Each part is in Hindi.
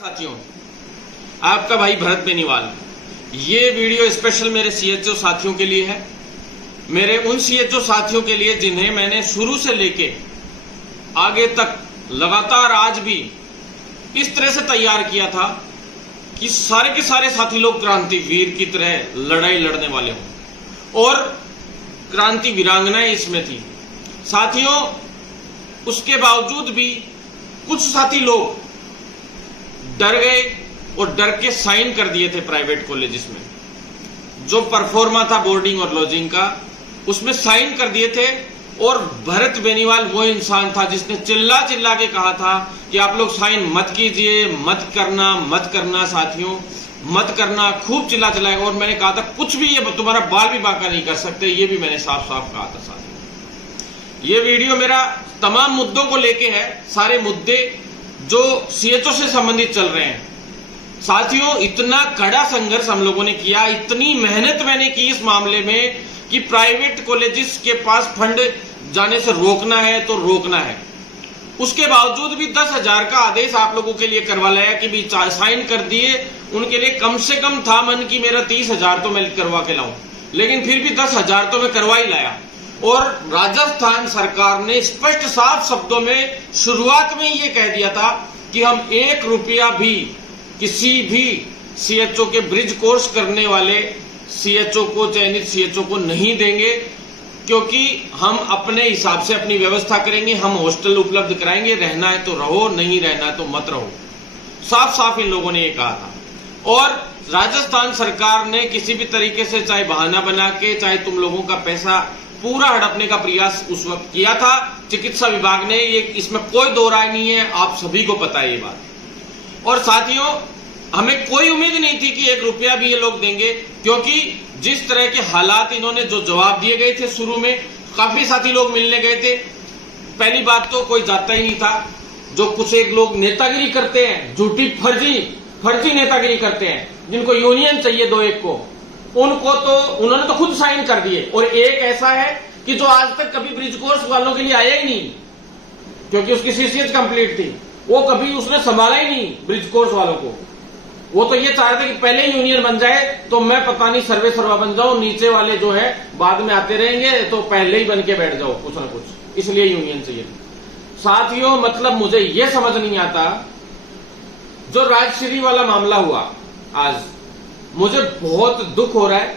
साथियों, आपका भाई भरत बेनीवाल। ये वीडियो स्पेशल मेरे सीएचओ साथियों के लिए है, मेरे उन सीएचओ साथियों के लिए जिन्हें मैंने शुरू से लेके आगे तक लगातार आज भी इस तरह से तैयार किया था कि सारे के सारे साथी लोग क्रांतिवीर की तरह लड़ाई लड़ने वाले हों और क्रांति वीरांगनाएं इसमें थी। साथियों, उसके बावजूद भी कुछ साथी लोग डर गए और डर के साइन कर दिए थे प्राइवेट कॉलेजेस में। जो परफॉर्मा था बोर्डिंग और लॉजिंग का, उसमें साइन कर दिए थे। और भरत बेनीवाल वो इंसान था जिसने चिल्ला चिल्ला के कहा था कि आप लोग साइन मत कीजिए, मत करना साथियों, मत करना। खूब चिल्ला चिल्लाएगा। और मैंने कहा था कुछ भी ये तुम्हारा बाल भी बांका नहीं कर सकते, ये भी मैंने साफ साफ कहा था। साथियों, ये वीडियो मेरा तमाम मुद्दों को लेके है, सारे मुद्दे जो सीएचओ से संबंधित चल रहे हैं। साथियों, इतना कड़ा संघर्ष हम लोगों ने किया, इतनी मेहनत मैंने की इस मामले में कि प्राइवेट कॉलेजेस के पास फंड जाने से रोकना है तो रोकना है। उसके बावजूद भी 10,000 का आदेश आप लोगों के लिए करवा लाया कि भी साइन कर दिए। उनके लिए कम से कम था मन की मेरा 30,000 तो मैं करवा के लाऊं, लेकिन फिर भी 10,000 तो मैं करवा ही लाया। और राजस्थान सरकार ने स्पष्ट साफ शब्दों में शुरुआत में ये कह दिया था कि हम 1 रुपया भी किसी भी सीएचओ के ब्रिज कोर्स करने वाले सीएचओ को, चयनित सीएचओ को नहीं देंगे, क्योंकि हम अपने हिसाब से अपनी व्यवस्था करेंगे। हम हॉस्टल उपलब्ध कराएंगे, रहना है तो रहो, नहीं रहना है तो मत रहो। साफ साफ इन लोगों ने ये कहा था। और राजस्थान सरकार ने किसी भी तरीके से, चाहे बहाना बना के, चाहे तुम लोगों का पैसा पूरा हड़पने का प्रयास उस वक्त किया था चिकित्सा विभाग ने। ये इसमें कोई दो राय नहीं है, आप सभी को पता है ये बात। और साथियों, हमें कोई उम्मीद नहीं थी कि 1 रुपया भी ये लोग देंगे, क्योंकि जिस तरह के हालात इन्होंने जो जवाब दिए गए थे शुरू में, काफी साथी लोग मिलने गए थे। पहली बात तो कोई जाता ही नहीं था। जो कुछ एक लोग नेतागिरी करते हैं, झूठी फर्जी नेतागिरी करते हैं, जिनको यूनियन चाहिए 2-1 को, उनको तो उन्होंने तो खुद साइन कर दिए। और एक ऐसा है कि जो आज तक कभी ब्रिज कोर्स वालों के लिए आया ही नहीं, क्योंकि उसकी सीसीएच कंप्लीट थी, वो कभी उसने संभाला ही नहीं ब्रिज कोर्स वालों को। वो तो ये चाहते थे कि पहले ही यूनियन बन जाए तो मैं पता नहीं सर्वे सर्वा बन जाऊं, नीचे वाले जो है बाद में आते रहेंगे, तो पहले ही बन के बैठ जाओ कुछ ना कुछ, इसलिए यूनियन चाहिए। साथियों, मतलब मुझे ये समझ नहीं आता, जो राजश्री वाला मामला हुआ आज, मुझे बहुत दुख हो रहा है।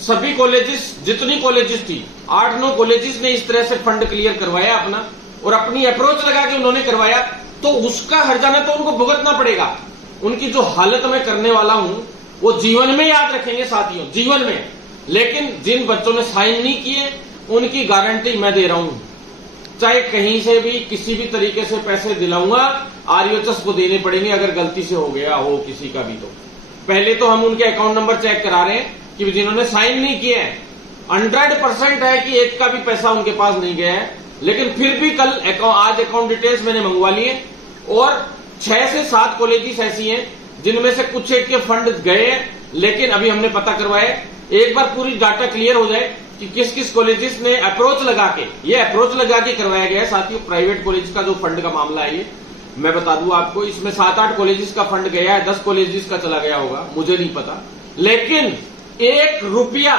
सभी कॉलेजेस, जितनी कॉलेजेस थी, 8-9 कॉलेजेस ने इस तरह से फंड क्लियर करवाया अपना, और अपनी अप्रोच लगा के उन्होंने करवाया, तो उसका हर्जाना तो उनको भुगतना पड़ेगा। उनकी जो हालत मैं करने वाला हूं वो जीवन में याद रखेंगे साथियों, जीवन में। लेकिन जिन बच्चों ने साइन नहीं किए, उनकी गारंटी मैं दे रहा हूं, चाहे कहीं से भी किसी भी तरीके से पैसे दिलाऊंगा, आरयूएचएस को देने पड़ेंगे अगर गलती से हो गया हो किसी का भी। तो पहले तो हम उनके अकाउंट नंबर चेक करा रहे हैं कि जिन्होंने साइन नहीं किए हैं, 100% है कि एक का भी पैसा उनके पास नहीं गया है। लेकिन फिर भी आज अकाउंट डिटेल्स मैंने मंगवा लिए, और 6 से 7 कॉलेजेस ऐसी हैं जिनमें से कुछ एक के फंड गए हैं, लेकिन अभी हमने पता करवाया। एक बार पूरी डाटा क्लियर हो जाए कि किस किस कॉलेजेस ने अप्रोच लगा के करवाया गया है। साथियों, प्राइवेट कॉलेज का जो फंड का मामला है, ये मैं बता दूं आपको, इसमें 7-8 कॉलेजेस का फंड गया है, 10 कॉलेजेस का चला गया होगा, मुझे नहीं पता। लेकिन 1 रुपया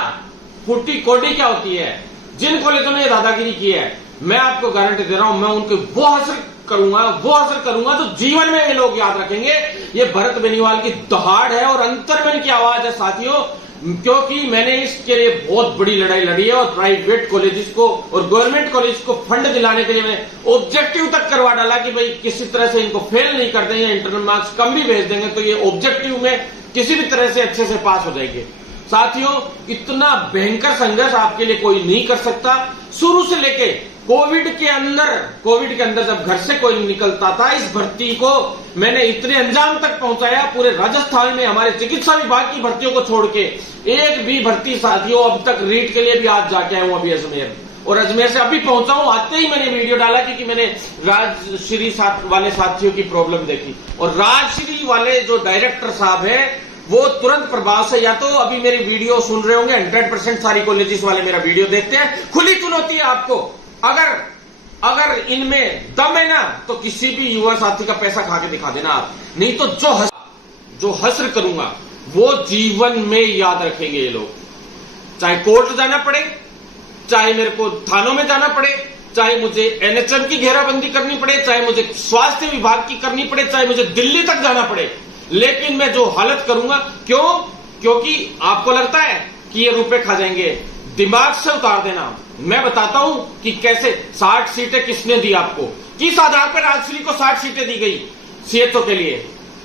फुटी कोडी क्या होती है, जिन कॉलेजों ने दादागिरी की है, मैं आपको गारंटी दे रहा हूं, मैं उनके वो असर करूंगा तो जीवन में ये लोग याद रखेंगे। ये भरत बेनीवाल की दहाड़ है और अंतर्मन की आवाज है साथियों, क्योंकि मैंने इसके लिए बहुत बड़ी लड़ाई लड़ी है। और प्राइवेट कॉलेजेस को और गवर्नमेंट कॉलेज को फंड दिलाने के लिए मैंने ऑब्जेक्टिव तक करवा डाला कि भाई किसी तरह से इनको फेल नहीं कर देंगे, इंटरनल मार्क्स कम भी भेज देंगे तो ये ऑब्जेक्टिव में किसी भी तरह से अच्छे से पास हो जाएंगे। साथियों, इतना भयंकर संघर्ष आपके लिए कोई नहीं कर सकता। शुरू से लेके कोविड के अंदर जब घर से कोई नहीं निकलता था, इस भर्ती को मैंने इतने अंजाम तक पहुंचाया। पूरे राजस्थान में हमारे चिकित्सा विभाग की भर्तियों को छोड़ के एक भी भर्ती साथियों अब तक रीट के लिए भी आज जाके आया हूं अभी अजमेर, और अजमेर से अभी पहुंचा हूं। आते ही मैंने वीडियो डाला क्योंकि मैंने राजश्री वाले साथियों की प्रॉब्लम देखी, और राजश्री वाले जो डायरेक्टर साहब है वो तुरंत प्रभाव से, या तो अभी मेरी वीडियो सुन रहे होंगे, 100% सारी कॉलेजेस वाले मेरा वीडियो देखते हैं। खुली चुनौती है आपको, अगर अगर इनमें दम है ना तो किसी भी युवा साथी का पैसा खा के दिखा देना आप, नहीं तो जो हस्र करूंगा वो जीवन में याद रखेंगे ये लोग। चाहे कोर्ट जाना पड़े, चाहे मेरे को थानों में जाना पड़े, चाहे मुझे एनएचएम की घेराबंदी करनी पड़े, चाहे मुझे स्वास्थ्य विभाग की करनी पड़े, चाहे मुझे दिल्ली तक जाना पड़े, लेकिन मैं जो हालत करूंगा, क्योंकि आपको लगता है कि ये रुपए खा जाएंगे, दिमाग से उतार देना। मैं बताता हूं कि कैसे 60 सीटें किसने दी आपको, किस आधार पर राजश्री को 60 सीटें दी गई सीएचओ के लिए,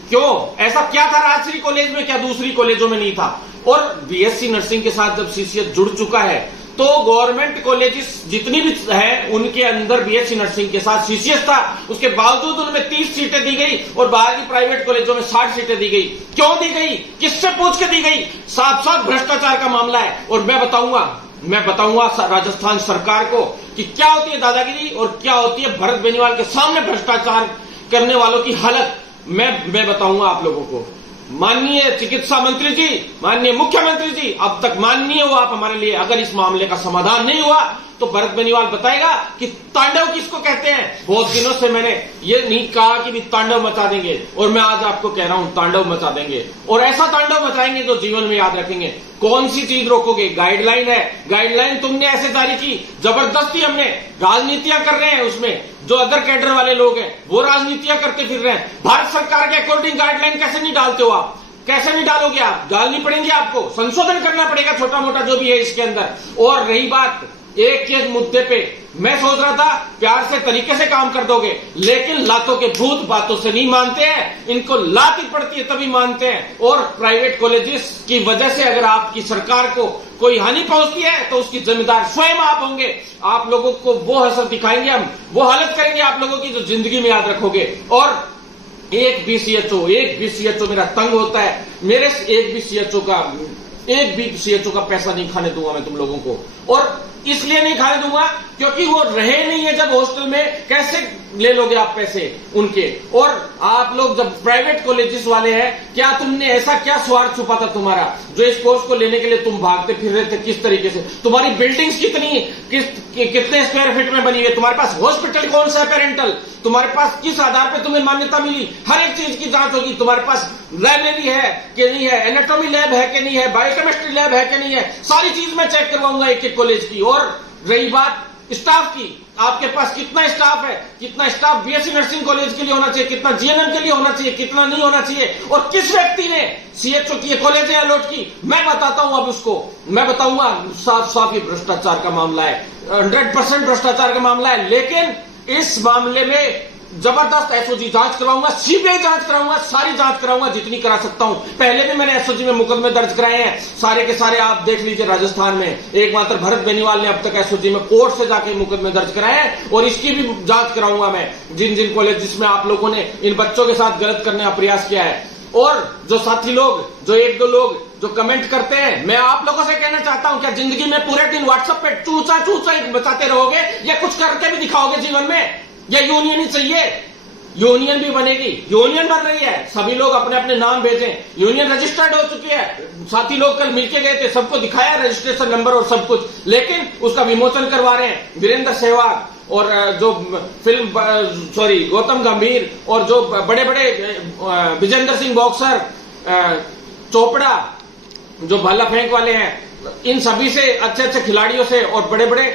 क्यों? ऐसा क्या था राजश्री कॉलेज में, क्या दूसरी कॉलेजों में नहीं था? और बीएससी नर्सिंग के साथ जब सीसीएच जुड़ चुका है तो गवर्नमेंट कॉलेजेस जितनी भी हैं उनके अंदर बीएससी नर्सिंग के साथ सीसीएस था, उसके बावजूद उनमें 30 सीटें दी गई और बाहर की प्राइवेट कॉलेजों में 60 सीटें दी गई। क्यों दी गई, किससे पूछ के दी गई? साफ साफ भ्रष्टाचार का मामला है। और मैं बताऊंगा राजस्थान सरकार को कि क्या होती है दादागिरी और क्या होती है भरत बेनीवाल के सामने भ्रष्टाचार करने वालों की हालत। मैं बताऊंगा आप लोगों को। माननीय चिकित्सा मंत्री जी, माननीय मुख्यमंत्री जी, अब तक माननीय हो आप हमारे लिए। अगर इस मामले का समाधान नहीं हुआ तो भरत बेनीवाल बताएगा कि तांडव किसको कहते हैं। बहुत दिनों से मैंने ये नहीं कहा कि भी तांडव मचा देंगे, और मैं आज आपको कह रहा हूं तांडव मचा देंगे, और ऐसा तांडव मचाएंगे जो जीवन में याद रखेंगे। कौन सी चीज रोकोगे? गाइडलाइन है, गाइडलाइन तुमने ऐसे जारी की, जबरदस्ती हमने राजनीतियां कर रहे हैं, उसमें जो अदर कैडर वाले लोग हैं वो राजनीतियां करके फिर रहे हैं। भारत सरकार के अकॉर्डिंग गाइडलाइन कैसे नहीं डालते हो आप? कैसे नहीं डालोगे आप? डालनी पड़ेंगी आपको, संशोधन करना पड़ेगा छोटा मोटा जो भी है इसके अंदर। और रही बात एक मुद्दे पे, मैं सोच रहा था प्यार से तरीके से काम कर दोगे, लेकिन लातों के भूत बातों से नहीं मानते हैं, इनको लात ही पड़ती है तभी मानते हैं। और प्राइवेट कॉलेजेस की वजह से अगर आपकी सरकार को कोई हानि पहुंचती है तो उसकी जिम्मेदार स्वयं आप होंगे। आप लोगों को वो हसर दिखाएंगे हम, वो हालत करेंगे आप लोगों की जो जिंदगी में याद रखोगे। और एक भी सीएचओ मेरा तंग होता है, मेरे एक भी सीएचओ का पैसा नहीं खाने दूंगा मैं तुम लोगों को। और इसलिए नहीं खाने दूंगा क्योंकि वो रहे नहीं है जब हॉस्टल में, कैसे ले लोगे आप पैसे उनके? और आप लोग जब प्राइवेट कॉलेजेस वाले हैं, क्या तुमने ऐसा क्या स्वार्थ छुपा था तुम्हारा जो इस कोर्स को लेने के लिए तुम भागते फिर रहे थे? किस तरीके से तुम्हारी बिल्डिंग्स कितने स्क्वायर फीट में बनी हुई है? तुम्हारे पास हॉस्पिटल कौन सा है पेरेंटल? तुम्हारे पास किस आधार पर तुम्हें मान्यता मिली? हर एक चीज की जांच होगी। तुम्हारे पास लाइब्रेरी है कि नहीं है, एनाटॉमी लैब है कि नहीं है, बायोकेमिस्ट्री लैब है कि नहीं है, सारी चीज मैं चेक करवाऊंगा एक एक कॉलेज की। और रही बात स्टाफ की, आपके पास कितना स्टाफ है, कितना स्टाफ बीएससी नर्सिंग कॉलेज के लिए होना चाहिए, कितना जीएनएम के लिए होना चाहिए, कितना नहीं होना चाहिए, और किस व्यक्ति ने सीएचओ की कॉलेज अलॉट की, मैं बताता हूं। अब उसको मैं बताऊंगा। साफ साफ ये भ्रष्टाचार का मामला है, 100% भ्रष्टाचार का मामला है। लेकिन इस मामले में जबरदस्त एसओजी जांच कराऊंगा, सीबीआई जांच कराऊंगा, सारी जांच कराऊंगा जितनी करा सकता हूं। पहले भी मैंने एसओजी में मुकदमे दर्ज कराए हैं, सारे के सारे आप देख लीजिए। राजस्थान में एकमात्र भरत बेनीवाल ने अब तक एसओजी में कोर्ट से जाके मुकदमे दर्ज कराए हैं, और इसकी भी जांच कराऊंगा मैं। जिन कॉलेज जिसमें आप लोगों ने इन बच्चों के साथ गलत करने का प्रयास किया है, और जो साथी लोग, जो एक दो लोग जो कमेंट करते हैं, मैं आप लोगों से कहना चाहता हूं, क्या जिंदगी में पूरे दिन व्हाट्सएप पे चूचा बचाते रहोगे या कुछ करके भी दिखाओगे जीवन में? या यूनियन ही चाहिए? यूनियन भी बनेगी, यूनियन बन रही है, सभी लोग अपने अपने नाम भेजें। यूनियन रजिस्टर्ड हो चुकी है, साथी लोग कल मिलके गए थे, सबको दिखाया रजिस्ट्रेशन नंबर और सब कुछ, लेकिन उसका विमोचन करवा रहे हैं वीरेंद्र सहवाग और जो गौतम गंभीर और जो बड़े बड़े विजेंद्र सिंह बॉक्सर, चोपड़ा जो भाला फेंक वाले हैं, इन सभी से अच्छे खिलाड़ियों से और बड़े बड़े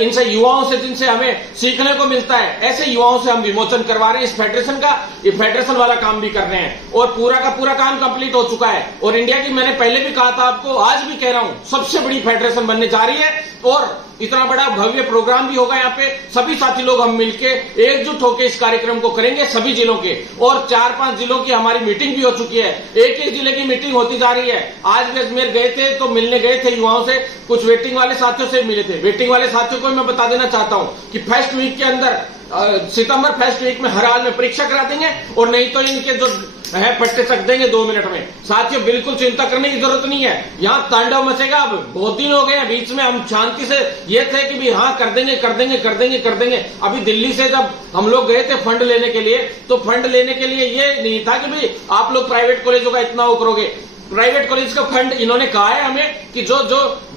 इनसे युवाओं से जिनसे हमें सीखने को मिलता है, ऐसे युवाओं से हम विमोचन करवा रहे हैं इस फेडरेशन का। ये फेडरेशन वाला काम भी कर रहे हैं और पूरा का पूरा काम कंप्लीट हो चुका है। और इंडिया की, मैंने पहले भी कहा था आपको, आज भी कह रहा हूं, सबसे बड़ी फेडरेशन बनने जा रही है। और इतना बड़ा भव्य प्रोग्राम भी होगा यहाँ पे, सभी साथी लोग हम मिलके एकजुट होकर इस कार्यक्रम को करेंगे, सभी जिलों के। और 4-5 जिलों की हमारी मीटिंग भी हो चुकी है, एक जिले की मीटिंग होती जा रही है। आज भी अजमेर गए थे तो मिलने गए थे युवाओं से, कुछ वेटिंग वाले साथियों से मिले थे। वेटिंग वाले साथियों को मैं बता देना चाहता हूं कि फर्स्ट वीक के अंदर, सितंबर फर्स्ट वीक में हर हाल में परीक्षा करा देंगे, और नहीं तो इनके जो है पट्टे चक देंगे 2 मिनट में। साथियों बिल्कुल चिंता करने की जरूरत नहीं है, यहाँ तांडव मचेगा। अब बहुत दिन हो गए हैं, बीच में हम शांति से ये थे कि भी हाँ कर देंगे। अभी दिल्ली से जब हम लोग गए थे फंड लेने के लिए, तो फंड लेने के लिए ये नहीं था कि भाई आप लोग प्राइवेट कॉलेजों का इतना वो करोगे। प्राइवेट कॉलेज का फंड इन्होंने कहा है हमें कि जो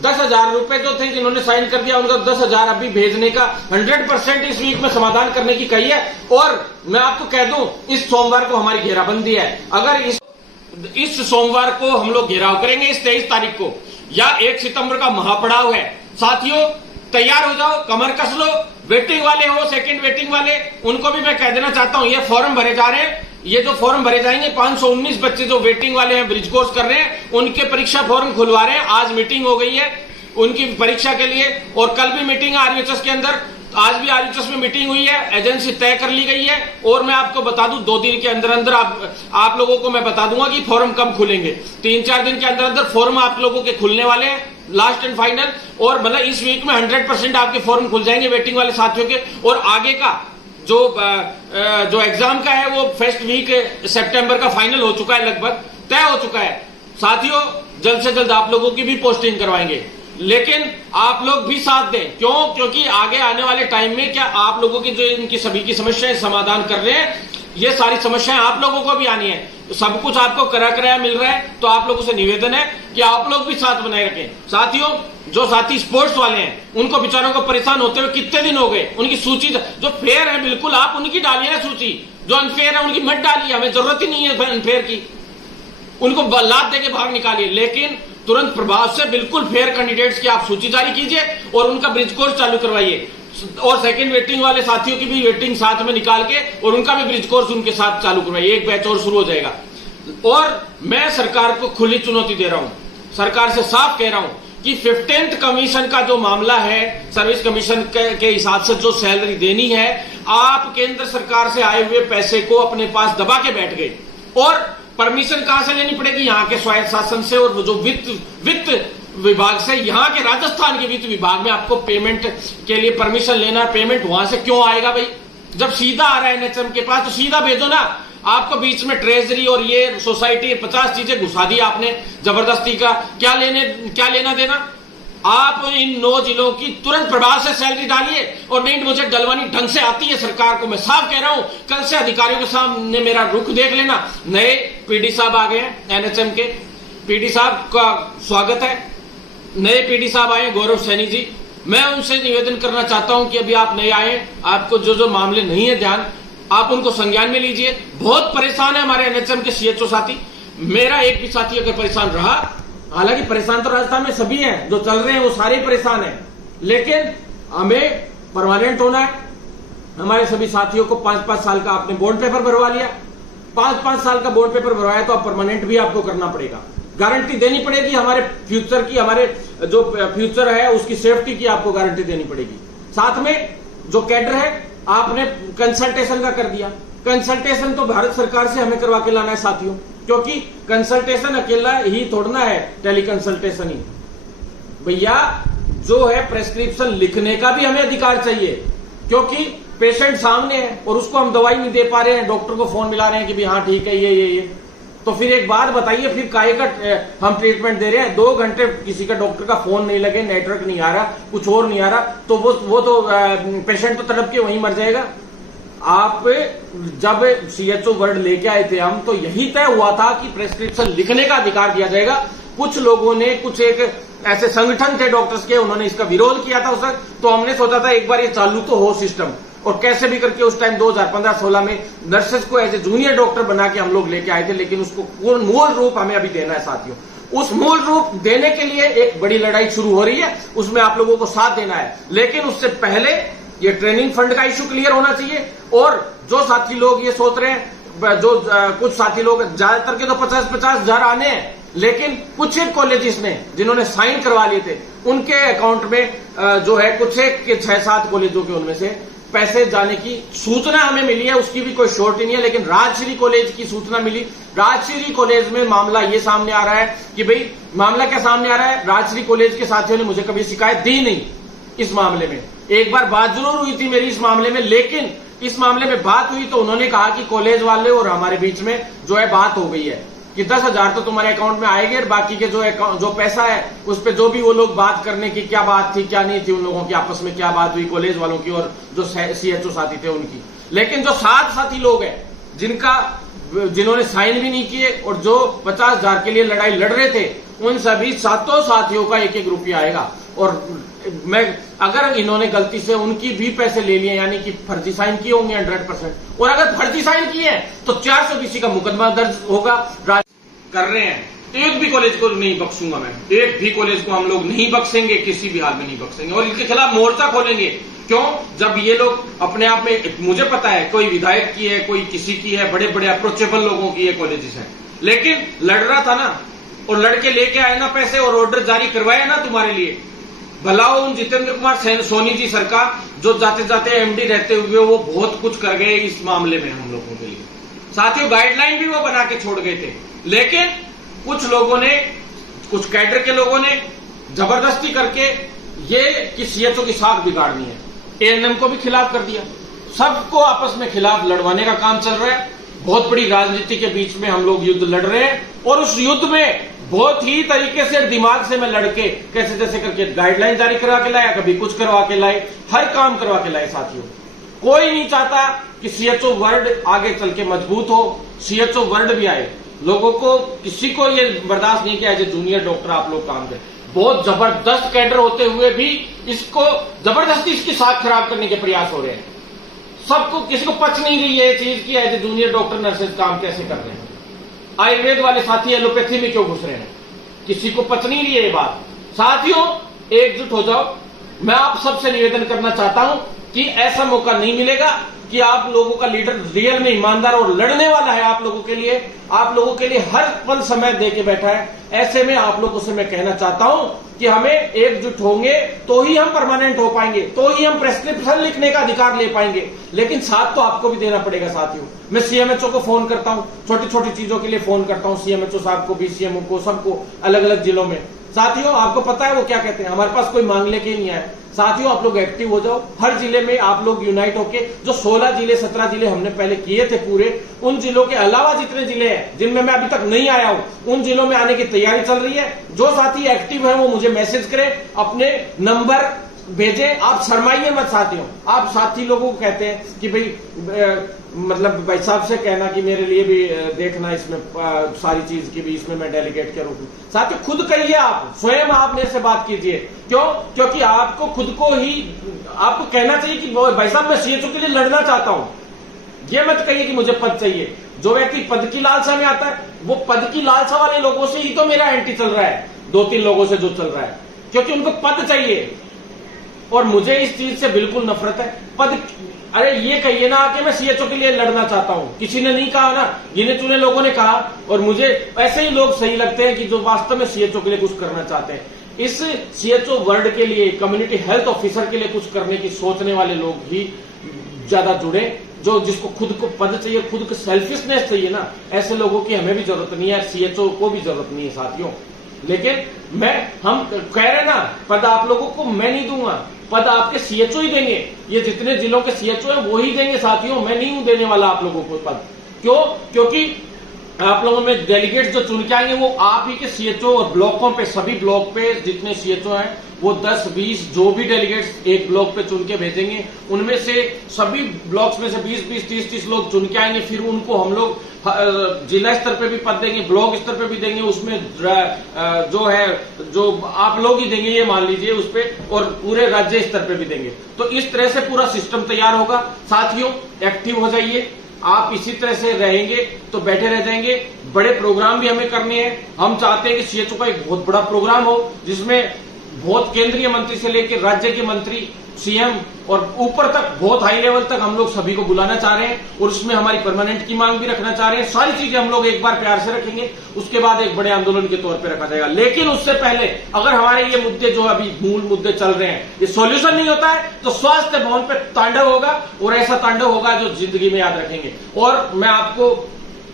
10,000 रुपए जो थे जिन्होंने साइन कर दिया उनका 10,000 अभी भेजने का 100% इस वीक में समाधान करने की कही है। और मैं आपको कह दूं, इस सोमवार को हमारी घेराबंदी है। अगर इस सोमवार को हम लोग घेराव करेंगे, इस 23 तारीख को, या 1 सितंबर का महापड़ाव है। साथियों तैयार हो जाओ, कमर कस लो। वेटिंग वाले हो, सेकंड वेटिंग वाले, उनको भी मैं कह देना चाहता हूं, ये फॉर्म भरे जा रहे हैं। ये जो फॉर्म भरे जाएंगे, 519 बच्चे जो वेटिंग वाले हैं, ब्रिज कोर्स कर रहे हैं, उनके परीक्षा फॉर्म खुलवा रहे हैं। आज मीटिंग हो गई है उनकी परीक्षा के लिए, और कल भी मीटिंग है RUHS के अंदर। आज भी RUHS में मीटिंग हुई है, एजेंसी तय कर ली गई है। और मैं आपको बता दूं, 2 दिन के अंदर अंदर आप लोगों को मैं बता दूंगा कि फॉर्म कब खुलेंगे। 3-4 दिन के अंदर अंदर फॉर्म आप लोगों के खुलने वाले हैं, लास्ट एंड फाइनल। और मतलब इस वीक में 100% आपके फॉर्म खुल जाएंगे वेटिंग वाले साथियों के। और आगे का जो एग्जाम का है वो फर्स्ट वीक सितंबर का फाइनल हो चुका है, लगभग तय हो चुका है। साथियों जल्द से जल्द आप लोगों की भी पोस्टिंग करवाएंगे, लेकिन आप लोग भी साथ दें। क्यों? क्योंकि आगे आने वाले टाइम में क्या आप लोगों की जो इनकी सभी की समस्याएं समाधान कर रहे हैं, ये सारी समस्याएं आप लोगों को भी आनी है। सब कुछ आपको कराया मिल रहा है, तो आप लोगों से निवेदन है कि आप लोग भी साथ बनाए रखें। साथियों जो साथी स्पोर्ट्स वाले हैं, उनको बेचारों को परेशान होते हुए कितने दिन हो गए। उनकी सूची जो फेयर है बिल्कुल आप उनकी डालिए ना सूची, जो अनफेयर है उनकी मत डालिए, हमें जरूरत ही नहीं है अनफेयर की। उनको लात देके भाग निकालिए, लेकिन तुरंत प्रभाव से बिल्कुल फेयर कैंडिडेट्स की आप सूची जारी कीजिए और उनका ब्रिज कोर्स चालू करवाइए। और सेकंड वेटिंग वाले साथियों की भी वेटिंग साथ में निकाल के और उनका भी ब्रिज कोर्स उनके साथ चालू करवाइए। एक बैच और शुरू हो जाएगा। और मैं सरकार को खुली चुनौती दे रहा हूं, सरकार से साफ कह रहा हूं कि 15th कमीशन का जो मामला है, सर्विस कमीशन के हिसाब से जो सैलरी देनी है, आप केंद्र सरकार से आए हुए पैसे को अपने पास दबा के बैठ गए। और परमिशन कहां से लेनी पड़ेगी? यहां के स्वायत्त शासन से और जो वित्त विभाग से। यहां के राजस्थान के वित्त विभाग में आपको पेमेंट के लिए परमिशन लेना, पेमेंट वहां से क्यों आएगा भाई? जब सीधा आ रहा है NHM के पास तो सीधा भेजो ना। आपको बीच में ट्रेजरी और ये सोसाइटी 50 चीजें घुसा दी आपने जबरदस्ती का। क्या लेना देना? आप इन 9 जिलों की तुरंत प्रभाव से सैलरी डालिए। और नहीं मुझे डलवानी ढंग से आती है सरकार को, मैं साफ कह रहा हूं। कल से अधिकारियों के सामने मेरा रुख देख लेना। नए PD साहब आ गए हैं, NHM के PD साहब का स्वागत है। नए PD साहब आए गौरव सैनी जी। मैं उनसे निवेदन करना चाहता हूं कि अभी आप नए आए, आपको जो मामले नहीं है ध्यान, आप उनको संज्ञान में लीजिए। बहुत परेशान है हमारे NHM के CHO साथी। मेरा एक भी साथी अगर परेशान रहा, हालांकि परेशान तो राजस्थान में सभी हैं, जो चल रहे हैं वो सारे परेशान हैं, लेकिन हमें परमानेंट होना है। हमारे सभी साथियों को 5-5 साल का आपने बॉन्ड पेपर भरवा लिया, 5-5 साल का बॉन्ड पेपर भरवाया तो अब परमानेंट भी आपको करना पड़ेगा। गारंटी देनी पड़ेगी हमारे फ्यूचर की, हमारे जो फ्यूचर है उसकी सेफ्टी की आपको गारंटी देनी पड़ेगी। साथ में जो कैडर है आपने कंसल्टेशन का कर दिया। कंसल्टेशन तो भारत सरकार से हमें करवा के लाना है साथियों, क्योंकि कंसल्टेशन अकेला ही थोड़ना है, टेली कंसल्टेशन ही भैया जो है। प्रेस्क्रिप्शन लिखने का भी हमें अधिकार चाहिए, क्योंकि पेशेंट सामने है और उसको हम दवाई नहीं दे पा रहे हैं, डॉक्टर को फोन मिला रहे हैं कि भी हाँ ठीक है ये। तो फिर एक बात बताइए, फिर काहे का हम ट्रीटमेंट दे रहे हैं? 2 घंटे किसी का डॉक्टर का फोन नहीं लगे, नेटवर्क नहीं आ रहा, कुछ और नहीं आ रहा, तो वो तो पेशेंट तो तड़प के वहीं मर जाएगा। आप जब CHO वर्ड लेके आए थे हम, तो यही तय हुआ था कि प्रेस्क्रिप्शन लिखने का अधिकार दिया जाएगा। कुछ लोगों ने, कुछ एक ऐसे संगठन थे डॉक्टर्स के, उन्होंने इसका विरोध किया था उस वक्त। तो हमने सोचा था एक बार ये चालू तो हो सिस्टम, और कैसे भी करके उस टाइम 2015-16 में नर्सेस को एज ए जूनियर डॉक्टर बना के हम लोग लेके आए थे। लेकिन उसको पूर्ण मूल रूप हमें अभी देना है साथियों। उस मूल रूप देने के लिए एक बड़ी लड़ाई शुरू हो रही है, उसमें आप लोगों को साथ देना है। लेकिन उससे पहले ये ट्रेनिंग फंड का इश्यू क्लियर होना चाहिए। और जो साथी लोग ये सोच रहे हैं, जो कुछ साथी लोग, ज्यादातर के तो 50-50 हजार आने हैं, लेकिन कुछ एक कॉलेजेस ने जिन्होंने साइन करवा लिए थे, उनके अकाउंट में जो है कुछ एक के 6-7 कॉलेजों के उनमें से पैसे जाने की सूचना हमें मिली है। उसकी भी कोई श्योरिटी नहीं है, लेकिन राजश्री कॉलेज की सूचना मिली। राजश्री कॉलेज में मामला ये सामने आ रहा है कि भाई मामला क्या सामने आ रहा है, राजश्री कॉलेज के साथियों ने मुझे कभी शिकायत दी नहीं इस मामले में। एक बार बात जरूर हुई थी मेरी इस मामले में, लेकिन इस मामले में बात हुई तो उन्होंने कहा कि कॉलेज वाले और हमारे बीच में जो है बात हो गई है कि 10,000 तो तुम्हारे अकाउंट में आएंगे, और बाकी के जो पैसा है उस पर जो भी वो लोग बात करने की क्या बात थी क्या नहीं थी, उन लोगों की आपस में क्या बात हुई, कॉलेज वालों की और जो CHO साथी थे उनकी। लेकिन जो 7 साथी लोग हैं जिनका जिन्होंने साइन भी नहीं किए और जो 50,000 के लिए लड़ाई लड़ रहे थे, उन सभी सातों साथियों का 1-1 रुपया आएगा। और मैं अगर इन्होंने गलती से उनकी भी पैसे ले लिए, यानी कि फर्जी साइन किए होंगे 100%, और अगर फर्जी साइन किए तो 420 का मुकदमा दर्ज होगा। कर रहे हैं तो एक भी कॉलेज को नहीं बख्शूंगा मैं, एक भी कॉलेज को हम लोग नहीं बख्शेंगे, किसी भी हाल में नहीं बख्शेंगे, और इनके खिलाफ मोर्चा खोलेंगे। क्यों? जब ये लोग अपने आप में, मुझे पता है कोई विधायक की है, कोई किसी की है, बड़े बड़े अप्रोचेबल लोगों की ये कॉलेजेस है, लेकिन लड़ रहा था ना, और लड़के लेके आए ना पैसे और ऑर्डर जारी करवाए ना तुम्हारे लिए। भला उन जितेंद्र कुमार सोनी जी सरकार, जो जाते जाते एमडी रहते हुए वो बहुत कुछ कर गए इस मामले में हम लोगों के लिए। साथियों, गाइडलाइन भी वो बना के छोड़ गए थे, लेकिन कुछ लोगों ने, कुछ कैडर के लोगों ने जबरदस्ती करके ये कि सीएचओ की साख बिगाड़नी है, एएनएम को भी खिलाफ कर दिया। सबको आपस में खिलाफ लड़वाने का काम चल रहा है। बहुत बड़ी राजनीति के बीच में हम लोग युद्ध लड़ रहे हैं, और उस युद्ध में बहुत ही तरीके से दिमाग से मैं लड़के कैसे जैसे करके गाइडलाइन जारी करवा के लाया, कभी कुछ करवा के लाए, हर काम करवा के लाए। साथियों, कोई नहीं चाहता कि सीएचओ वर्ड आगे चल के मजबूत हो, सीएचओ वर्ड भी आए। लोगों को, किसी को ये बर्दाश्त नहीं किया एज ए जूनियर डॉक्टर आप लोग काम करें। बहुत जबरदस्त कैडर होते हुए भी इसको जबरदस्ती इसकी साख खराब करने के प्रयास हो रहे हैं। सबको, किसी को पच नहीं रही है ये चीज की as a junior doctor nurses काम कैसे कर रहे हैं। आयुर्वेद वाले साथी एलोपैथी में क्यों घुस रहे हैं, किसी को पच नहीं रही है ये बात। साथियों, एकजुट हो जाओ। मैं आप सबसे निवेदन करना चाहता हूं कि ऐसा मौका नहीं मिलेगा कि आप लोगों का लीडर रियल में ईमानदार और लड़ने वाला है आप लोगों के लिए हर पल समय दे के बैठा है। ऐसे में आप लोगों से मैं कहना चाहता हूं कि हमें एकजुट होंगे तो ही हम परमानेंट हो पाएंगे, तो ही हम प्रेस्क्रिप्शन लिखने का अधिकार ले पाएंगे। लेकिन साथ तो आपको भी देना पड़ेगा। साथियों, मैं सीएमएचओ को फोन करता हूं, छोटी छोटी चीजों के लिए फोन करता हूं, सीएमएचओ साहब को भी, सीएमओ को, सबको, अलग अलग जिलों में। साथियों, आपको पता है वो क्या कहते हैं, हमारे पास कोई मांग लेके नहीं आया। साथियों, आप लोग एक्टिव हो जाओ, हर जिले में आप लोग यूनाइट होके, जो 16 जिले 17 जिले हमने पहले किए थे पूरे, उन जिलों के अलावा जितने जिले हैं जिनमें मैं अभी तक नहीं आया हूं, उन जिलों में आने की तैयारी चल रही है। जो साथी एक्टिव है वो मुझे मैसेज करें, अपने नंबर भेजें। आप शर्माइए मत साथियों। आप साथी लोगों को कहते हैं कि भाई मतलब भाई साहब से कहना कि मेरे लिए भी देखना इसमें सारी चीज की भी, इसमें मैं डेलीगेट करूं। साथियों, खुद कहिए, आप स्वयं आप मेरे से बात कीजिए। क्यों? क्योंकि आपको खुद को ही आपको कहना चाहिए कि भाई साहब मैं सीएचओ के लिए लड़ना चाहता हूं। ये मत कहिए कि मुझे पद चाहिए। जो व्यक्ति पद की लालसा में आता है, वो पद की लालसा वाले लोगों से ही तो मेरा एंटी चल रहा है, 2-3 लोगों से जो चल रहा है, क्योंकि उनको पद चाहिए। और मुझे इस चीज से बिल्कुल नफरत है। पद, अरे ये कहिए ना कि मैं सीएचओ के लिए लड़ना चाहता हूं। किसी ने नहीं कहा ना, गिने चुने लोगों ने कहा। और मुझे ऐसे ही लोग सही लगते हैं कि जो वास्तव में सीएचओ के लिए कुछ करना चाहते हैं। इस सीएचओ वर्ड के लिए, कम्युनिटी हेल्थ ऑफिसर के लिए कुछ करने की सोचने वाले लोग भी ज्यादा जुड़े, जो जिसको खुद को पद चाहिए, खुद को सेल्फिशनेस चाहिए ना, ऐसे लोगों की हमें भी जरूरत नहीं है, सीएचओ को भी जरूरत नहीं है साथियों। लेकिन हम कह रहे ना, पद आप लोगों को मैं नहीं दूंगा, पद आपके सीएचओ ही देंगे। ये जितने जिलों के सीएचओ हैं वो ही देंगे साथियों, मैं नहीं हूं देने वाला आप लोगों को पद। क्यों? क्योंकि आप लोगों में डेलीगेट जो चुन के आएंगे वो आप ही के सीएचओ, और ब्लॉकों पे, सभी ब्लॉक पे जितने सीएचओ हैं वो 10-20 जो भी डेलीगेट्स एक ब्लॉक पे चुन के भेजेंगे, उनमें से सभी ब्लॉक्स में से 20-20, 30-30 लोग चुन के आएंगे। फिर उनको हम लोग जिला स्तर पे भी पद देंगे, ब्लॉक स्तर पे भी देंगे। उसमें जो है, जो आप लोग ही देंगे ये मान लीजिए उस पे, और पूरे राज्य स्तर पे भी देंगे। तो इस तरह से पूरा सिस्टम तैयार होगा। साथियों, एक्टिव हो जाइए। आप इसी तरह से रहेंगे तो बैठे रह जाएंगे। बड़े प्रोग्राम भी हमें करने हैं। हम चाहते हैं कि सीएचओ का एक बहुत बड़ा प्रोग्राम हो, जिसमें बहुत केंद्रीय मंत्री से लेकर राज्य के मंत्री, सीएम और ऊपर तक, बहुत हाई लेवल तक हम लोग सभी को बुलाना चाह रहे हैं। और उसमें हमारी परमानेंट की मांग भी रखना चाह रहे हैं। सारी चीजें हम लोग एक बार प्यार से रखेंगे, उसके बाद एक बड़े आंदोलन के तौर पे रखा जाएगा। लेकिन उससे पहले अगर हमारे ये मुद्दे जो अभी मूल मुद्दे चल रहे हैं, ये सॉल्यूशन नहीं होता है, तो स्वास्थ्य भवन पे तांडव होगा, और ऐसा तांडव होगा जो जिंदगी में याद रखेंगे। और मैं आपको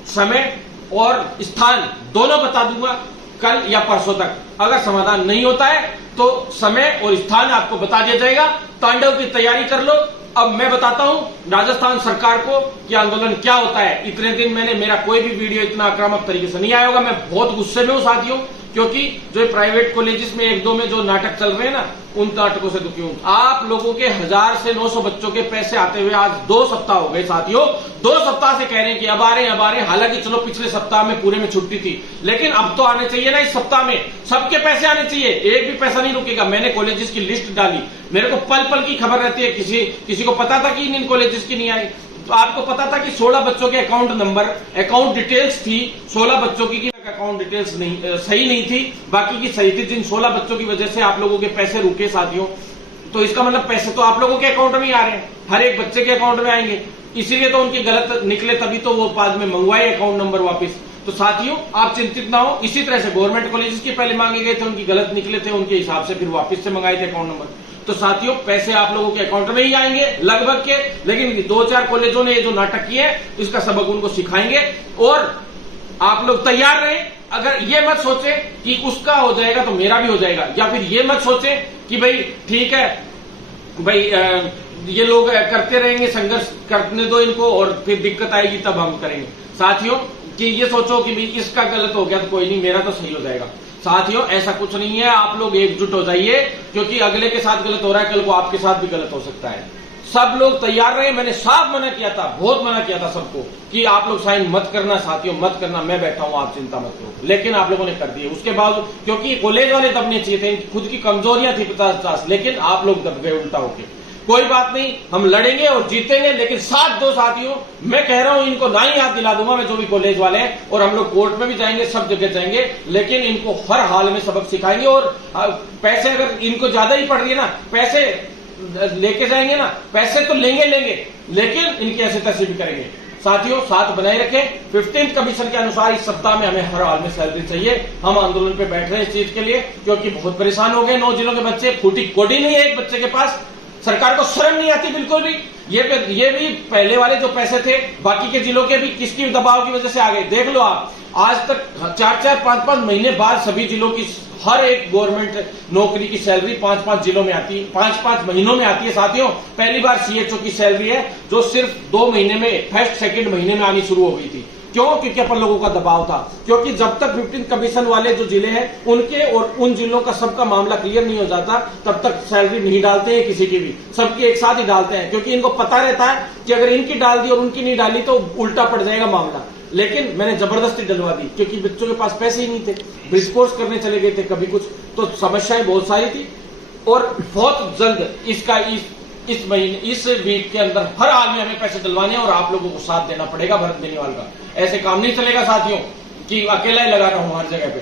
समय और स्थान दोनों बता दूंगा कल या परसों तक। अगर समाधान नहीं होता है तो समय और स्थान आपको बता दिया जाएगा। तांडव की तैयारी कर लो। अब मैं बताता हूं राजस्थान सरकार को कि आंदोलन क्या होता है। इतने दिन मेरा कोई भी वीडियो इतना आक्रामक तरीके से नहीं आया होगा। मैं बहुत गुस्से में हूं साथियों, क्योंकि जो प्राइवेट कॉलेजेस में एक दो में जो नाटक चल रहे हैं ना, उन नाटकों से दुखी हूं। आप लोगों के 1000 से 900 बच्चों के पैसे आते हुए आज 2 सप्ताह हो गए साथियों। 2 सप्ताह से कह रहे हैं कि अब आ रहे हैं। हालांकि चलो पिछले सप्ताह में पूरे में छुट्टी थी, लेकिन अब तो आने चाहिए ना। इस सप्ताह में सबके पैसे आने चाहिए, एक भी पैसा नहीं रुकेगा। मैंने कॉलेजेस की लिस्ट डाली, मेरे को पल पल की खबर रहती है। किसी को पता था कि इन कॉलेजेस की नहीं आई, तो आपको पता था कि 16 बच्चों के अकाउंट नंबर, अकाउंट डिटेल्स थी 16 बच्चों की अकाउंट डिटेल्स नहीं सही नहीं थी, बाकी की सही थी। जिन 16 बच्चों की वजह से आप लोगों के पैसे रुके साथियों, तो इसका मतलब पैसे तो आप लोगों के अकाउंट में ही आ रहे हैं, हर एक बच्चे के अकाउंट में आएंगे। इसीलिए तो उनके गलत निकले, तभी तो वो बाद में मंगवाए अकाउंट नंबर वापस। तो साथियों आप चिंतित ना हो। इसी तरह से गवर्नमेंट कॉलेजेस के पहले मांगे गए थे, उनकी गलत निकले थे, उनके हिसाब से फिर वापस से मंगाए थे अकाउंट नंबर। तो साथियों पैसे आप लोगों के अकाउंट में ही आएंगे लगभग के, लेकिन 2-4 कॉलेजों ने ये जो नाटक किए इसका सबक उनको सिखाएंगे। और आप लोग तैयार रहें। अगर ये मत सोचे कि उसका हो जाएगा तो मेरा भी हो जाएगा, या फिर ये मत सोचे कि भाई ठीक है भाई ये लोग करते रहेंगे, संघर्ष करने दो इनको और फिर दिक्कत आएगी तब हम करेंगे। साथियों कि ये सोचो कि भाई इसका गलत हो गया तो कोई नहीं, मेरा तो सही हो जाएगा। साथियों ऐसा कुछ नहीं है। आप लोग एकजुट हो जाइए, क्योंकि अगले के साथ गलत हो रहा है, कल को आपके साथ भी गलत हो सकता है। सब लोग तैयार रहे। मैंने साफ मना किया था, बहुत मना किया था सबको कि आप लोग साइन मत करना साथियों, मत करना, मैं बैठा हूं, आप चिंता मत करो। लेकिन आप लोगों ने कर दिए। उसके बाद क्योंकि कॉलेज वाले दबने चाहिए थे, खुद की कमजोरियां थी 50-50, लेकिन आप लोग दब गए उल्टा होके। कोई बात नहीं, हम लड़ेंगे और जीतेंगे, लेकिन साथ दो साथियों। मैं कह रहा हूं इनको ना ही याद दिला दूंगा मैं, जो भी कॉलेज वाले हैं, और हम लोग कोर्ट में भी जाएंगे, सब जगह जाएंगे, लेकिन इनको हर हाल में सबक सिखाएंगे। और पैसे अगर इनको ज्यादा ही पड़ रही है ना, पैसे लेके जाएंगे ना, पैसे तो लेंगे, लेकिन इनकी ऐसे तैसे भी करेंगे। साथियों साथ बनाए रखें। 15th कमीशन के अनुसार इस सप्ताह में हमें हर हाल में सैलरी चाहिए। हम आंदोलन पे बैठ रहे हैं इस चीज के लिए, क्योंकि बहुत परेशान हो गए 9 जिलों के बच्चे। फूटी कोडी नहीं है एक बच्चे के पास। सरकार को शर्म नहीं आती बिल्कुल भी। ये भी पहले वाले जो पैसे थे बाकी के जिलों के भी किसकी दबाव की वजह से आ गए। देख लो आप, आज तक 4-4, 5-5 महीने बाद सभी जिलों की हर एक गवर्नमेंट नौकरी की सैलरी 5-5 जिलों में आती है, 5-5 महीनों में आती है। साथियों पहली बार सीएचओ की सैलरी है जो सिर्फ 2 महीने में, फर्स्ट सेकंड महीने में आनी शुरू हो गई थी। क्यों? क्योंकि अपन लोगों का दबाव था। क्योंकि जब तक 15th कमीशन वाले जो जिले हैं उनके और उन जिलों का सबका मामला क्लियर नहीं हो जाता, तब तक सैलरी नहीं डालते हैं किसी की भी, सबकी एक साथ ही डालते हैं। क्योंकि इनको पता रहता है कि अगर इनकी डाल दी और उनकी नहीं डाली तो उल्टा पड़ जाएगा मामला। लेकिन मैंने जबरदस्ती डलवा दी, क्योंकि बच्चों के पास पैसे ही नहीं थे, ब्रिज कोर्स करने चले गए थे कभी कुछ, तो समस्याएं बहुत सारी थी। और बहुत जल्द इसका इस महीने, इस वीक के अंदर हर हाल में हमें पैसे दिलवाने और आप लोगों को साथ देना पड़ेगा भरत बेनीवाल का। ऐसे काम नहीं चलेगा साथियों कि अकेला ही लगा रहा हूं हर जगह पे।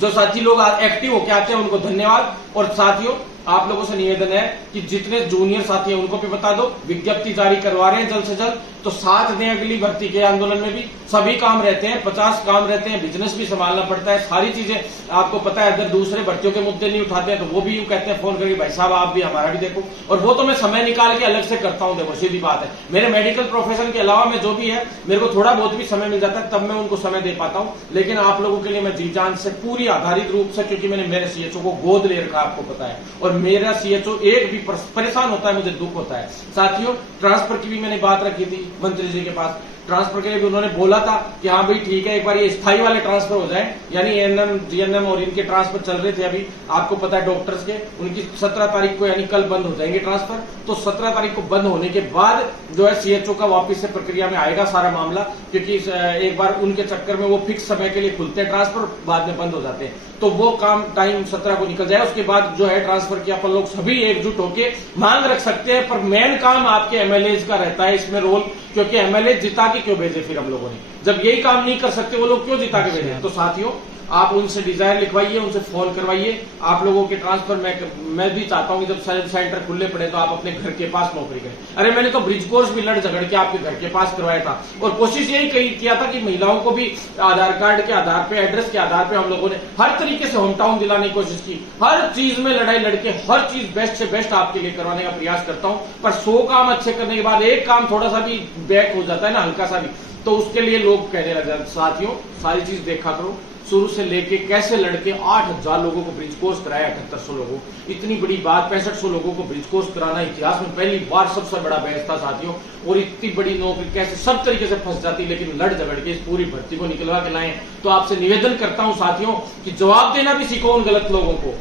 जो साथी लोग एक्टिव होके आते हैं उनको धन्यवाद। और साथियों आप लोगों से निवेदन है कि जितने जूनियर साथी हैं उनको भी बता दो, विज्ञप्ति जारी करवा रहे हैं जल्द से जल्द, तो साथ दें अगली भर्ती के आंदोलन में भी। सभी काम रहते हैं, 50 काम रहते हैं, बिजनेस भी संभालना पड़ता है, सारी चीजें आपको पता है। अगर दूसरे भर्तियों के मुद्दे नहीं उठाते हैं तो वो भी यूं कहते हैं फोन करके, भाई साहब आप भी हमारा भी देखो। और वो तो मैं समय निकाल के अलग से करता हूं। देखो सीधी बात है, मेरे मेडिकल प्रोफेशन के अलावा मैं जो भी है, मेरे को थोड़ा बहुत भी समय मिल जाता है तब मैं उनको समय दे पाता हूं। लेकिन आप लोगों के लिए मैं जी जान से पूरी आधारित रूप से, क्योंकि मैंने मेरे सीएचओ को गोद ले रखा आपको पता है, और मेरा सीएचओ एक भी परेशान होता है, मुझे दुख होता है। साथियों ट्रांसफर की भी मैंने बात रखी थी मंत्री जी के पास। ट्रांसफर के लिए भी उन्होंने बोला था कि हाँ भाई ठीक है, एक बार ये स्थायी वाले ट्रांसफर हो जाए, यानी एएनएम, जीएनएम और इनके ट्रांसफर चल रहे थे अभी, आपको पता है डॉक्टर्स के, उनकी 17 तारीख को यानी कल बंद हो जाएंगे ट्रांसफर। तो 17 तारीख को बंद होने के बाद जो है सीएचओ का वापस से प्रक्रिया में आएगा सारा मामला, क्योंकि एक बार उनके चक्कर में वो फिक्स समय के लिए खुलते हैं ट्रांसफर, बाद में बंद हो जाते हैं। तो वो काम टाइम 17 को निकल जाए, उसके बाद जो है ट्रांसफर की अपन लोग सभी एकजुट होके मांग रख सकते हैं। पर मेन काम आपके एमएलए का रहता है इसमें रोल, क्योंकि एमएलए जिता के क्यों भेजे फिर हम लोगों ने, जब यही काम नहीं कर सकते वो लोग क्यों जिता के भेजे। तो साथियों आप उनसे डिजायर लिखवाइए, उनसे फोन करवाइए। आप लोगों के ट्रांसफर मैं भी चाहता हूं कि जब सेंटर खुले पड़े तो आप अपने घर के पास नौकरी करें। अरे मैंने तो ब्रिज कोर्स भी लड़ झगड़ के आपके घर के पास करवाया था, और कोशिश यही किया था कि महिलाओं को भी आधार कार्ड के आधार पे, एड्रेस के आधार पे हम लोगों ने हर तरीके से होम टाउन दिलाने की कोशिश की। हर चीज में लड़ाई लड़के हर चीज बेस्ट से बेस्ट आपके लिए करवाने का प्रयास करता हूं। पर 100 काम अच्छे करने के बाद एक काम थोड़ा सा भी बैक हो जाता है ना, हल्का सा भी, तो उसके लिए लोग कहने लग जाते साथियों सारी चीज देखा करो, शुरू से लेके कैसे लड़के 8000 लोगों को ब्रिज कोर्स कराया, 7800 लोगों, इतनी बड़ी बात, 6500 लोगों को ब्रिज कोर्स कराना इतिहास में पहली बार सबसे बड़ा बैच था साथियों। और इतनी बड़ी नौकरी कैसे सब तरीके से फंस जाती, लेकिन लड़ झगड़ के इस पूरी भर्ती को निकलवा के लाए। तो आपसे निवेदन करता हूं साथियों कि जवाब देना भी सीखो उन गलत लोगों को।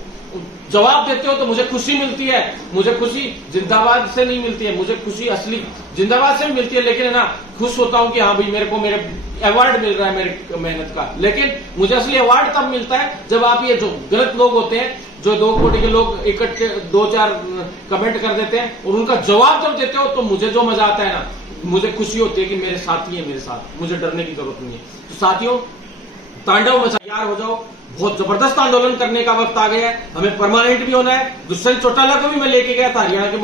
जवाब देते हो तो मुझे खुशी मिलती है, मुझे खुशी जिंदाबाद से नहीं मिलती है, मुझे खुशी असली जिंदाबाद से भी मिलती है, लेकिन है ना खुश होता हूं कि हाँ भाई मेरे को मेरे अवार्ड मिल रहा है मेरे मेहनत का। लेकिन मुझे असली अवार्ड तब मिलता है जब आप ये जो गलत लोग होते हैं, जो 2 कोटि के लोग इकट्ठे 2-4 कमेंट कर देते हैं और उनका जवाब जब देते हो तो मुझे जो मजा आता है ना, मुझे खुशी होती है कि मेरे साथी है मेरे साथ, मुझे डरने की जरूरत नहीं है। तो साथियों तांडव मचा, तैयार हो जाओ, बहुत जबरदस्त आंदोलन करने का वक्त आ गया है, हमें परमानेंट भी होना है। दुष्यंत चौटाला को भी मैं लेके गया था, हरियाणा के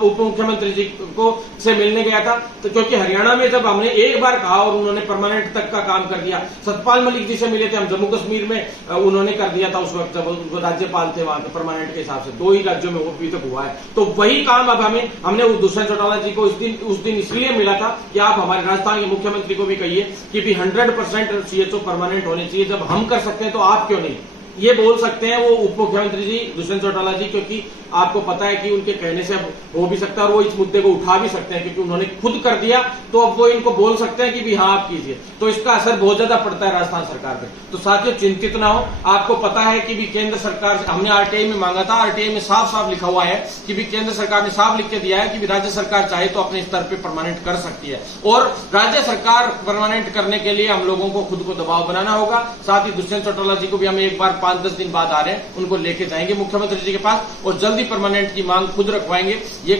उप मुख्यमंत्री जी को से मिलने गया था, तो क्योंकि हरियाणा में जब हमने एक बार कहा और उन्होंने परमानेंट तक का काम कर दिया। सतपाल मलिक जी से मिले थे हम जम्मू कश्मीर में, उन्होंने कर दिया था उस वक्त जब राज्यपाल थे वहां के, परमानेंट के हिसाब से 2 ही राज्यों में वो अभी तक हुआ है। तो वही काम अब हमने दुष्यंत चौटाला जी को उस दिन इसलिए मिला था कि आप हमारे राजस्थान के मुख्यमंत्री को भी कहिए कि भी 100% सीएचओ परमानेंट होने चाहिए। जब हम कर सकते हैं तो आप क्यों नहीं, ये बोल सकते हैं वो उप मुख्यमंत्री जी दुष्यंत चौटाला जी, क्योंकि आपको पता है कि उनके कहने से हो भी सकता है और वो इस मुद्दे को उठा भी सकते हैं, क्योंकि उन्होंने खुद कर दिया तो अब वो इनको बोल सकते हैं कि भी हाँ आप कीजिए। तो इसका असर बहुत ज्यादा पड़ता है राजस्थान सरकार पे। तो साथियों चिंतित ना हो, आपको पता है कि भी केंद्र सरकार, हमने आरटीआई में मांगा था, आरटीआई में साफ साफ लिखा हुआ है कि भी केंद्र सरकार ने साफ लिख के दिया है कि भी राज्य सरकार चाहे तो अपने स्तर पर परमानेंट कर सकती है, और राज्य सरकार परमानेंट करने के लिए हम लोगों को खुद को दबाव बनाना होगा। साथ ही दुष्यंत चौटाला जी को भी हम एक बार 5-10 दिन बाद आ रहे हैं, उनको लेके जाएंगे मुख्यमंत्री जी के पास और जल्दी परमानेंट की मांग खुद रखवाएंगे। ये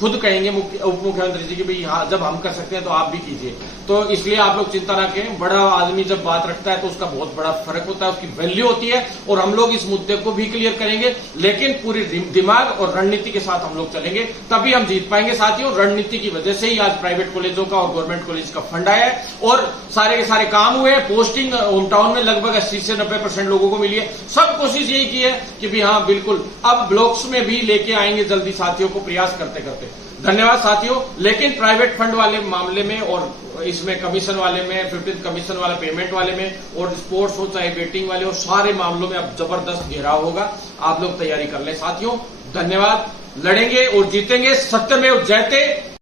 खुद कहेंगे उप मुख्यमंत्री जी की भाई हाँ जब हम कर सकते हैं तो आप भी कीजिए। तो इसलिए आप लोग चिंता ना करें, बड़ा आदमी जब बात रखता है तो उसका बहुत बड़ा फर्क होता है, उसकी वैल्यू होती है, और हम लोग इस मुद्दे को भी क्लियर करेंगे, लेकिन पूरी दिमाग और रणनीति के साथ हम लोग चलेंगे, तभी हम जीत पाएंगे। साथियों रणनीति की वजह से ही आज प्राइवेट कॉलेजों का और गवर्नमेंट कॉलेज का फंड आया है और सारे के सारे काम हुए। पोस्टिंग होम टाउन में लगभग 80 से 90% लोगों को मिली है। सब कोशिश यही की है कि भी हाँ बिल्कुल अब ब्लॉक्स में भी लेके आएंगे जल्दी साथियों को, प्रयास करते करते। धन्यवाद साथियों। लेकिन प्राइवेट फंड वाले मामले में और इसमें कमीशन वाले में, 15th कमीशन वाला पेमेंट वाले में, और स्पोर्ट्स हो चाहे बेटिंग वाले हो, सारे मामलों में अब जबरदस्त घेराव होगा। आप लोग तैयारी कर लें साथियों। धन्यवाद। लड़ेंगे और जीतेंगे। सत्यमेव जयते।